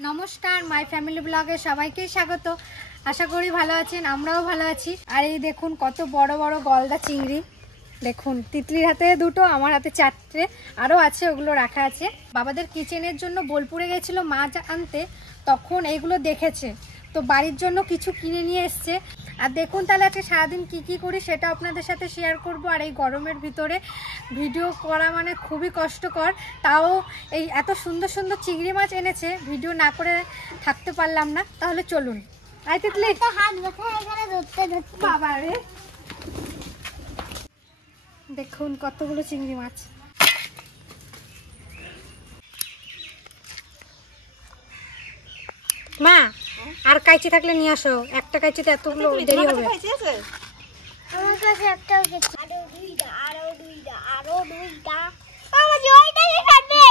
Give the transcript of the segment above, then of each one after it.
नमस्कार my family ब्लगे सबाइके स्वागत। आशा करी भालो आछेन, आमराओ भालो आछि। और ये देखुन कत बड़ बड़ गलदा चिंगड़ी, देखुन तितलिर हाथे दुटो, आमार हाथे चारटे, आरो आछे, ओगुलो राखा आछे। बाबादेर किचेनेर जोन्नो बोलपुरे गेछिलो माछ आनते, तखन एगुलो देखेछे, तो बाड़िर जोन्नो किछु किने निये एसेछे। আর দেখুন তাহলে আজকে সারাদিন কী করি সেটা আপনাদের সাথে শেয়ার করব। আর এই গরমের ভিতরে ভিডিও করা মানে খুবই কষ্টকর, তাও এই এত সুন্দর সুন্দর চিংড়ি মাছ এনেছে, ভিডিও না করে থাকতে পারলাম না। তাহলে চলুন। বাবা রে, দেখুন কতগুলো চিংড়ি মাছ। মা আর কাইচি থাকলে নিয়ে আসো, একটা কাইচিতে এতগুলো দেরি হবে। আমার কাছে একটাও গেছে, আরো দুইটা, আরো দুইটা, আরো দুইটা। বাবা জয়টাই কাটবে।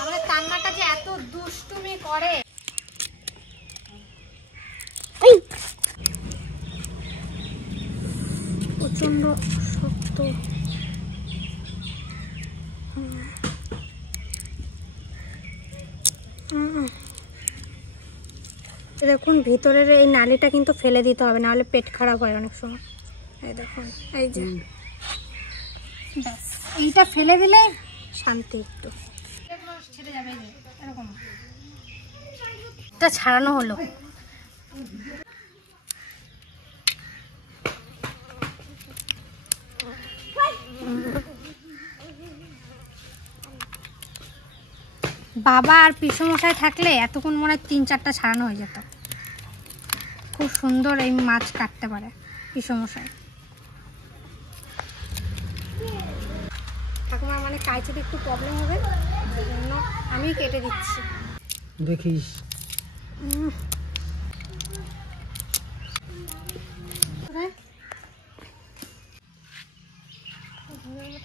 আমাদের কান্নাটা যে এত দুষ্টুমি করে। প্রচন্ড শক্ত। দেখুন ভিতরের এই নালিটা কিন্তু ফেলে দিতে হবে, নাহলে পেট খারাপ হয় অনেক সময়। এই দেখুন, এই যে ব্যাস এইটা ফেলে দিলে শান্তি, একটু ছেড়ে যাবে। এরকম এটা ছাড়ানো হলো। বাবা আর পিসমশাই থাকলে এতক্ষণ মনে হয় 3-4টা ছাড়ানো হয়ে যেত। খুব সুন্দর এই মাছ কাটতে পারে পিসমশাই। ঠাকুমার মানে কাইচিতে একটু প্রবলেম হবে, সেই জন্য আমি কেটে দিচ্ছি। দেখিস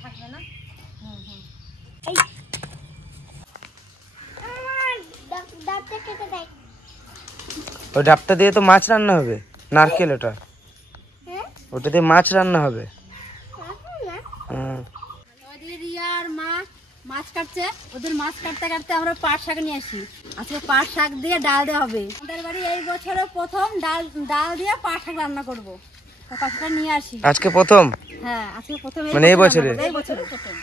থাকবে না। ওই ডাবটা দিয়ে তো মাছ রান্না হবে, নারকেল ওটা, ওটা দিয়ে মাছ রান্না হবে। রিয়া আর মা মাছ কাটছে, ওদের মাছ কাটতে কাটতে আমরা পাট শাক নিয়ে আসি। আজকে পাট শাক দিয়ে ডাল দেওয়া হবে। আমাদের বাড়ি এই বছরে প্রথম ডাল দিয়ে পাট শাক রান্না করবো। পাট শাকটা নিয়ে আসি আজকে প্রথম। হ্যাঁ আজকে প্রথম, মানে এই বছরে? এই বছরে প্রথম।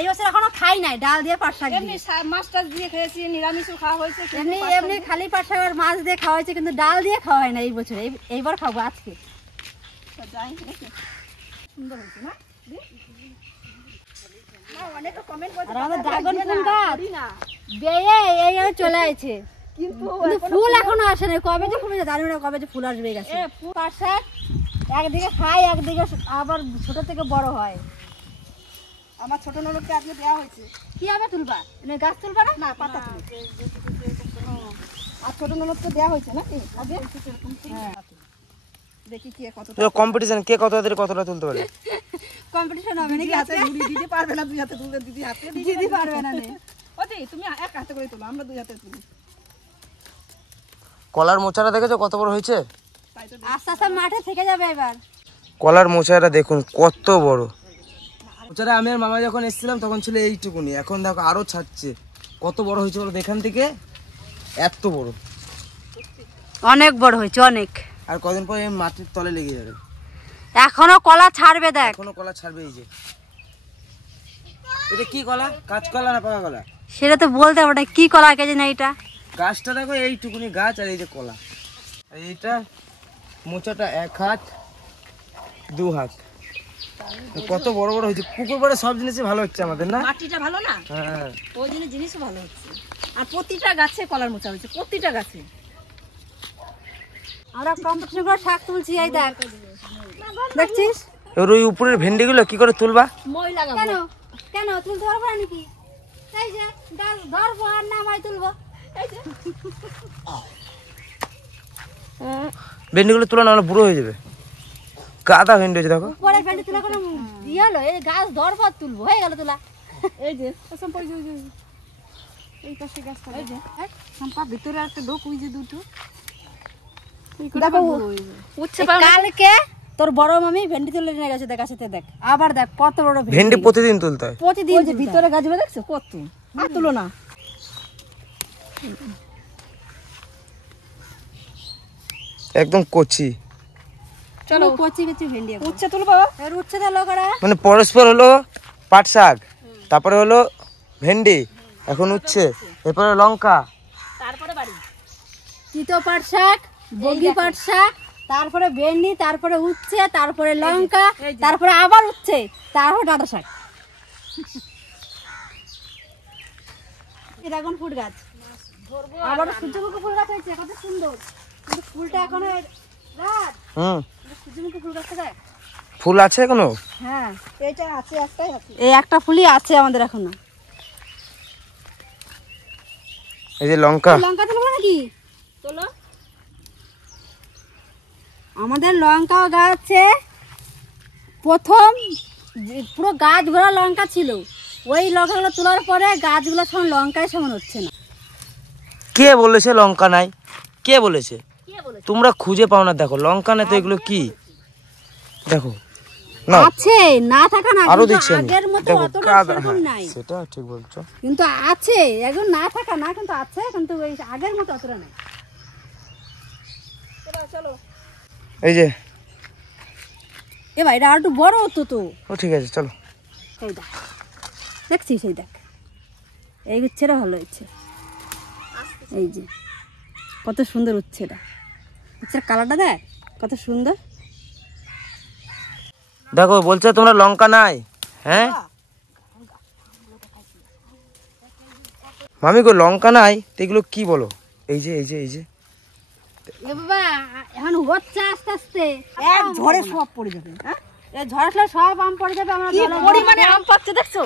এই বছর এখনো খাই নাই ডাল দিয়ে পাট শাক। এমনি মাছ টাছ দিয়ে খেয়েছি, নিরামিষও খাওয়া হয়েছে, এমনি এমনি খালি পাট শাক আর মাছ দিয়ে খাওয়া হয়েছে, কিন্তু ডাল দিয়ে খাওয়া হয় না এই বছর। এইবার খাবো আজকে। সুন্দর হয়েছে না? চলে আছে, কিন্তু ফুল এখনো আসে না। কবে যে ফুল জানি না, কবে যে ফুল আসবে। পাট শাক একদিকে খাই, একদিকে আবার ছোট থেকে বড় হয়। আমার ছোট ননদকে আজকে দেওয়া হয়েছে। কি হবে তুলবা? গাছ তুলবা না? না, পাতা তুলে। আর ছোট ননদকে দেওয়া হয়েছে নাকি আগে? হ্যাঁ, দেখি কে কত কম্পিটিশন, কে কত হাতে কতটা তুলতে পারে। কম্পিটিশন হবে নাকি? হাতে দিদি পারবে না, দুই হাতে তুলবে। দিদি হাতে দিদি পারবে না। ওদি তুমি এক হাতে করে তুলো, আমরা দুই হাতে তুলি। কলার মোচাটা দেখেছো কত বড় হয়েছে? আস্তে আস্তে মাঠে থেকে যাবে এবার। কলার মোচাটা দেখুন কত বড়। মোচাটা আমি আর মামা যখন এসেছিলাম তখন ছিল এইটুকুনি, এখন দেখো আরো ছাড়ছে। কত বড় হয়েছে বলো, এখান থেকে এত বড়, অনেক বড় হয়েছে অনেক। আর কদিন পর এই মাটির তলে লেগে যাবে। এখনো কলা ছাড়বে, দেখ এখনো কলা ছাড়বে। এই যে এটা কি কলা, কাঁচকলা না পাকা কলা সেটা তো বলতে হবে না। কি কলা কে জানে? এটা গাছটা দেখো এইটুকুনি গাছ, আর এই যে কলা। আর এইটা মোচাটা 1 হাত 2 হাত, কত বড় বড় হয়েছে। পুকুর পাড়ে সব জিনিসই ভালো হচ্ছে আমাদের, না? মাটিটা ভালো না? হ্যাঁ, ওই জন্য জিনিসও ভালো হচ্ছে। আর প্রতিটা গাছে কলার মোচা হয়েছে, প্রতিটা গাছে। আমরা কম্পিটিশন করে শাক তুলছি। এই দেখ, দেখছিস? এবার ওই উপরের ভেন্ডিগুলো কি করে তুলবা? মই লাগাবো। কেন কেন তুলতে পারবো না নাকি? এই যে গাছ ধরবো আর নামাই তুলবো। এই যে ভেন্ডিগুলো তুলো না হলে বুড়ো হয়ে যাবে। গাদা ভেন্ডি হয়েছে দেখো। পরে ভেন্ডি তোলা কোনো ইয়ে হলো? এই গাছ ধরবো আর তুলবো, হয়ে গেল তোলা। এই যে এই পাশে গাছটা, এই যে সম্পা ভিতরে একটা ঢোক, ওই যে দুটো দেখো উচ্ছে। কালকে তোর বড় মামি ভেন্ডি তুলে নিয়ে গেছে, দেখ আসতে দেখ, আবার দেখ কত বড় ভেন্ডি প্রতিদিন তুলতে হয়। প্রতিদিন যে ভিতরে গাছগুলো দেখছো কত, আর তুলো না। একদম কচি। চলো কচি কচি ভেন্ডি উচ্ছে তুলো বাবা। এর উচ্ছে দিলো করা মানে পরস্পর হলো পাট শাক, তারপরে হলো ভেন্ডি, এখন উচ্ছে, এরপরে লঙ্কা, তারপরে বাড়ি তিতো পাট শাক, বগি পাট শাক, তারপরে ভেন্ডি, তারপরে উচ্ছে, তারপরে লঙ্কা, তারপরে আবার উচ্ছে, তারপর ডাঁটা শাক। ড্রাগন ফ্রুট গাছ, আবার সূর্যমুখী ফুল গাছ হয়েছে, কত সুন্দর, কিন্তু ফুলটা এখনো রাত। সূর্যমুখী ফুল গাছটা দেখ, ফুল আছে এখনো? হ্যাঁ এইটা আছে, একটাই আছে, এই একটা ফুলই আছে আমাদের এখনো। এই যে লঙ্কা, লঙ্কা তুলবো নাকি? তোলো। আমাদের লঙ্কা গাছে প্রথম পুরো গাছ ভরা লঙ্কা ছিল, ওই লঙ্কাগুলো তোলার পরে গাছগুলো সমান লঙ্কায় সমান হচ্ছে না। কে বলেছে লঙ্কা নাই? কে বলেছে? তোমরা খুঁজে পাও না, দেখো লঙ্কা নাই তো এগুলো কি? দেখো না আছে, না থাকা না, আরো কিন্তু দেখছি আমি, আগের মতো দেখো অতটা কাদা, সেরকম হ্যাঁ নাই, সেটা ঠিক বলছো, কিন্তু আছে, একদম না থাকা না, কিন্তু আছে, কিন্তু ওই আগের মতো অতটা নাই। চলো এই যে এ ভাই এটা আর একটু বড় হতো তো। ও ঠিক আছে চলো। এই দেখ, দেখছিস, এই দেখ, এই উচ্ছেটা ভালো হয়েছে, এই যে কত সুন্দর উচ্ছেটা, উচ্ছের কালারটা দেখ কত সুন্দর। দেখো বলছো তোমরা লঙ্কা নাই, হ্যাঁ মামি গো লঙ্কা নাই তো এগুলো কি বলো? এই যে এই যে এই যে এ বাবা এখন হচ্ছে আস্তে আস্তে, এক ঝড়ে সব পড়ে যাবে। হ্যাঁ এই ঝড় আসলে সব আম পড়ে যাবে। আমরা কি পরিমাণে আম পাচ্ছে দেখছো?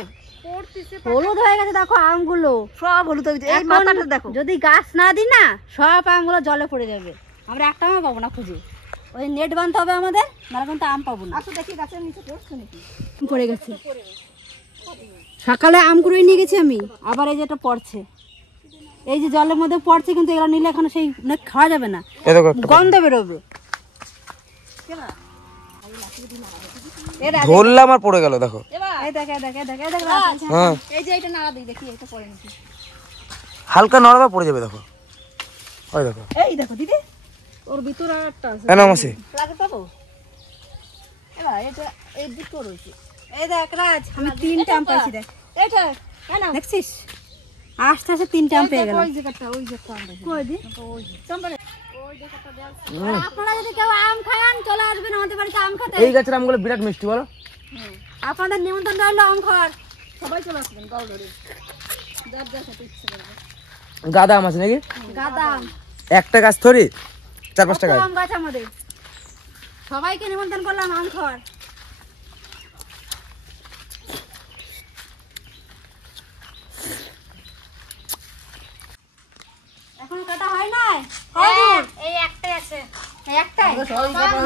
হলুদ হয়ে গেছে দেখো আমগুলো, সব হলুদ হয়ে গেছে। এই এখন মাথাটা দেখো, যদি গাছ না দিই না সব আমগুলো জলে পড়ে যাবে, আমরা একটা আম পাবো না খুঁজে, ওই নেট বাঁধতে হবে আমাদের, নাহলে কিন্তু আম পাবো না। আসো দেখি গাছের নিচে পড়ছে নাকি। পড়ে গেছে, সকালে আম কুড়িয়ে নিয়ে গেছি আমি, আবার এই যে এটা পড়ছে, এই যে জলের মধ্যে পড়ছে, কিন্তু এগুলো নিলে এখন সেই খাওয়া যাবে না, এ দেখো একটা গন্ধ বেরোবে। ধরলাম আর পড়ে গেল, দেখো এই দেখ, এই দেখ, এই দেখ, এই দেখ, হ্যাঁ এই যে এটা নাড়া দিই, দেখি এটা পড়ে নাকি। হালকা নরমা পড়ে যাবে, দেখো ওই দেখো, এই দেখো দিদি, ওর ভিতরে একটা আছে, এ নাও মাসি, লাগে পাবো। এবার এটা এই দুটো রয়েছে। এই দেখ রাজ, আমি 3টে আম পাইছি, দেখ এটা না দেখছিস, আস্তে আস্তে 3টে আম পেয়ে গেলাম। ওই জায়গাটা, ওই জায়গাটা আমরা কই দি? চম্পারে আপনারা যদি কেউ আম খান চলে আসবেন আমাদের বাড়িতে আম খেতে, এই গাছের আমগুলো বিরাট মিষ্টি বলো, আপনাদের নিমন্ত্রণ রইলো আম খাওয়ার। সবাই চলে আসবেন গাও ধরে, যার যার সাথে ইচ্ছে করবে। গাদা আম আছে নাকি? গাদা আম, একটা গাছ ধরি 4-5টা কত গাছ, আম গাছ আমাদের, সবাইকে নিমন্ত্রণ করলাম আম খাওয়ার। এখন কাটা হয় নাই, এই একটাই আছে। এই একটাই।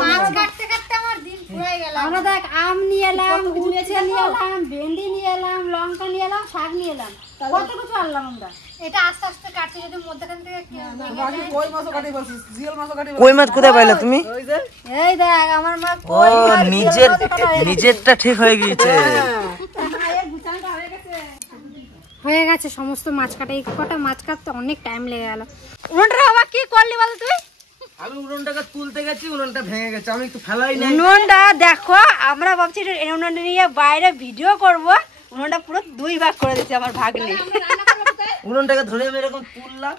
মাছ কাটতে কাটতে আমার দিন পুরাই গেল। আমরা দেখ আম নিয়ে এলাম, উচ্ছে নিয়ে এলাম, ভেন্ডি নিয়ে এলাম, লঙ্কা নিয়ে এলাম, শাক নিয়ে এলাম, কত কিছু আনলাম আমরা। এটা আস্তে আস্তে কাটছি, যদি মধ্যখান থেকে কই মাছ কোথায় পাইলে তুমি? এই দেখ আমার মা ও নিজেরটা ঠিক হয়ে গিয়েছে, হয়ে গেছে সমস্ত মাছ কাটা। এই কটা মাছ কাটতে অনেক টাইম লেগে গেল। উনুনটা বাবা কি করলি বল তুই? আমি উনুনটাকে তুলতে গেছি, উনুনটা ভেঙে গেছে, আমি একটু ফেলাই নাই। উনুনটা দেখো, আমরা ভাবছি উনুনটা নিয়ে বাইরে ভিডিও করব, উনুনটা পুরো 2 ভাগ করে দিচ্ছে আমার ভাগ্নে। উনুনটাকে ধরে আমি এরকম তুললাম,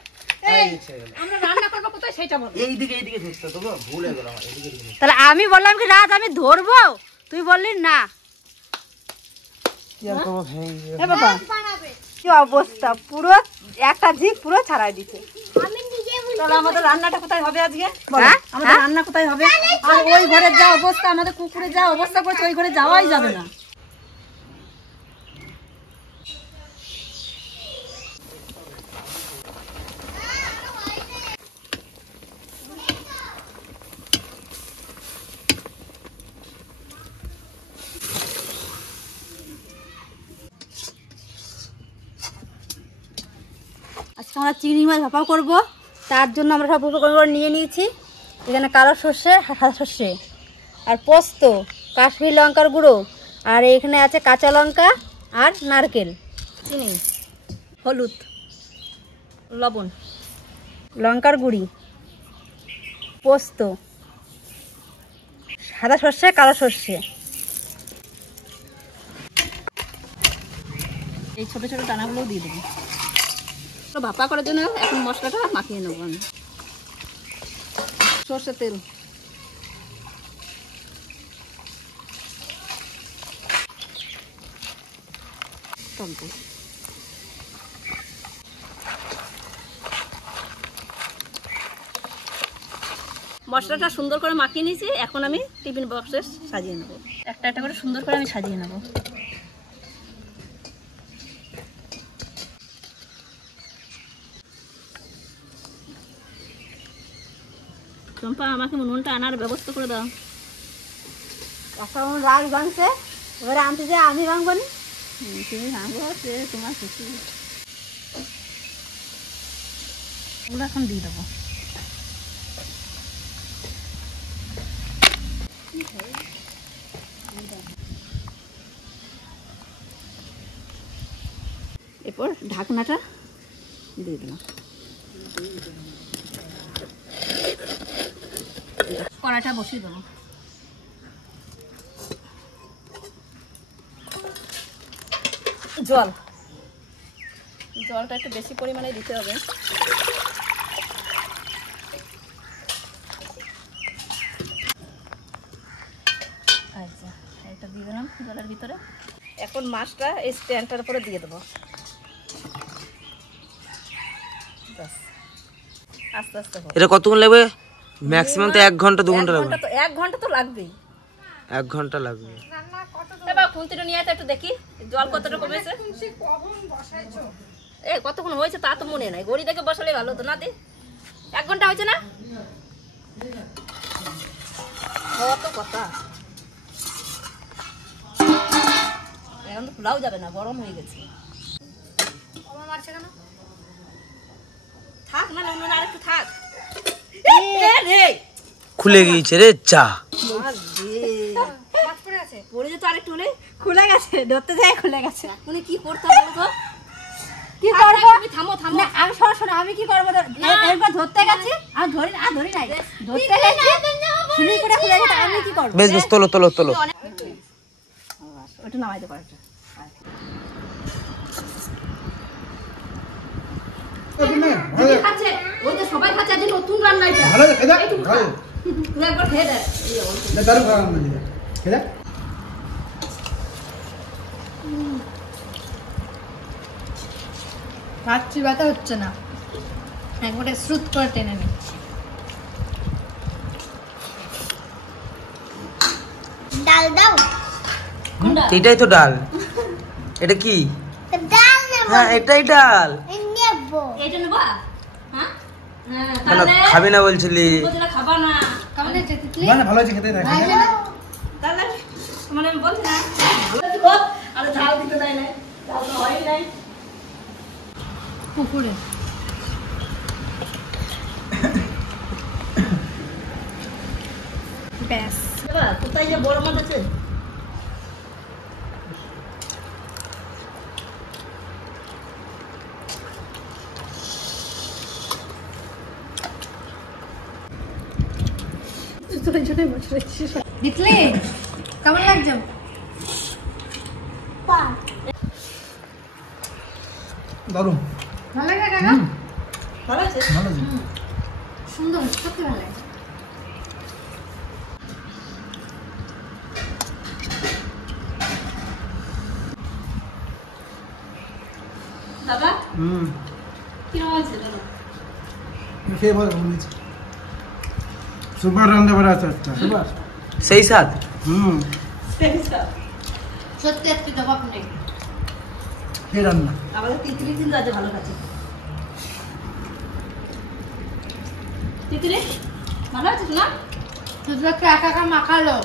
আমরা রান্না করবো কোথায় সেটা বলো। এইদিকে ধরতে তো ভুলে গেলাম, তাহলে আমি বললাম কি রাত আমি ধরবো, তুই বললি না। কি আর করবো, ভেঙে গেছে। এ বাবা কি অবস্থা, পুরো একটা জিপ পুরো ছাড়াই দিছে। তাহলে আমাদের রান্নাটা কোথায় হবে আজকে? হ্যাঁ? আমাদের রান্না কোথায় হবে? আর ওই ঘরের যা অবস্থা, আমাদের কুকুরের যা অবস্থা করেছে, ওই ঘরে যাওয়াই যাবে না। আজকে আমরা চিংড়ি মাছ ভাপা করব, তার জন্য আমরা সব উপকরণ নিয়ে নিয়েছি। এখানে কালো সর্ষে, সাদা সর্ষে, আর পোস্ত, কাশ্মীর লঙ্কার গুঁড়ো, আর এখানে আছে কাঁচা লঙ্কা আর নারকেল, চিনি, হলুদ, লবণ, লঙ্কার গুঁড়ি, পোস্ত, সাদা সর্ষে, কালো সর্ষে, এই ছোট ছোট দানাগুলোও দিয়ে দেবো। ভাপা করার জন্য এখন মশলাটা মাখিয়ে নেবো আমি। সর্ষের তেল, মশলাটা সুন্দর করে মাখিয়ে নিয়েছি। এখন আমি টিফিন বক্সে সাজিয়ে নেবো, একটা একটা করে সুন্দর করে আমি সাজিয়ে নেবো। চম্পা, আমাকে নুনটা আনার ব্যবস্থা করে দাও। এখন রাগ ভাঙছে, এবারে আনতে যে আমি ভাঙবো না, তুমি ভাঙবো, সে তোমার খুশি। ওগুলো এখন দিয়ে দেবো। এরপর ঢাকনাটা দিয়ে দিলাম। কড়াইটা বসিয়ে দেবো। জলটা একটু বেশি পরিমাণে দিতে হবে। আচ্ছা, এটা দিয়ে দিলাম জলের ভিতরে। এখন মাছটা এই স্ট্যান্ডটার উপরে দিয়ে দেবো। আস্তে আস্তে এটা কতক্ষণ লাগবে? ম্যাক্সিমাম তো 1 ঘন্টা 2 ঘন্টা লাগবে। 1 ঘন্টা তো লাগবেই। 1 ঘন্টা লাগবে। এবার খুন্তিটা নিয়ে আয় তো একটু দেখি জল কতটা কমেছে। কতক্ষণ হয়েছে তা তো মনে নাই, গড়ি দেখে বসালে ভালো হতো না। দি 1 ঘন্টা হয়েছে না? কত কথা, এখন তো খোলাও যাবে না, গরম হয়ে গেছে। থাক না, নুন আর একটু থাক। খুলে গিয়েছে রে চা। পড়ে যেত আরেকটু হলে। খুলে গেছে, ধরতে যায় খুলে গেছে। উনি কি করতে হবে তো? কি করবো? থামো থামো, আমি শোনো, আমি কি করবো? এরপর ধরতে গেছি, আমি ধরি নাই, ধরতে গেছি শুনি করে খুলে গেছে, আমি কি করবো? বেশ বেশ, তোলো তোলো তোলো। ওটা নামাইতে পারো। ওই তো সবাই খাচ্ছে, আজ নতুন রান্না এটা। একবার খেয়ে দেখ। রাত্রি ব্যথা হচ্ছে না, একবারে শ্রুত করে টেনে নিচ্ছি। ডাল দাও। এটাই তো ডাল। এটা কি? ডাল নেব। হ্যাঁ, এটাই ডাল। নেব। এইটা নেবা? হ্যাঁ? না, খাবি না বলছিলি। বলছিলা খাবা না। কেমন হয়েছে তিতলি? ভালো আছে, খেতে দেখ। তাহলে মানে আমি বলছি না, ভালো আছে গো, আর ঝাল দিতে দেয় না, ঝাল তো হয় নাই। পুকুরে ব্যাস। কোথায় যে বড় মাছ আছে? দেখলে কেমন লাগছে? দারুণ। ভালো লাগে কাকা? ভালো আছে? সুন্দর, সত্যি ভালো লাগে। দাদা কিরকম আছে দাদা? খেয়ে বল বলেছি সুপার রান্না করা আছে আজকে সুপার সেই স্বাদ। সত্যি একটু জবাব নেই। খেয়ে রান্না আমাদের তিতলি কিন্তু আজ ভালো কাছে। তিতলি ভালো আছে না? দুধটাকে একা একা মাখালো।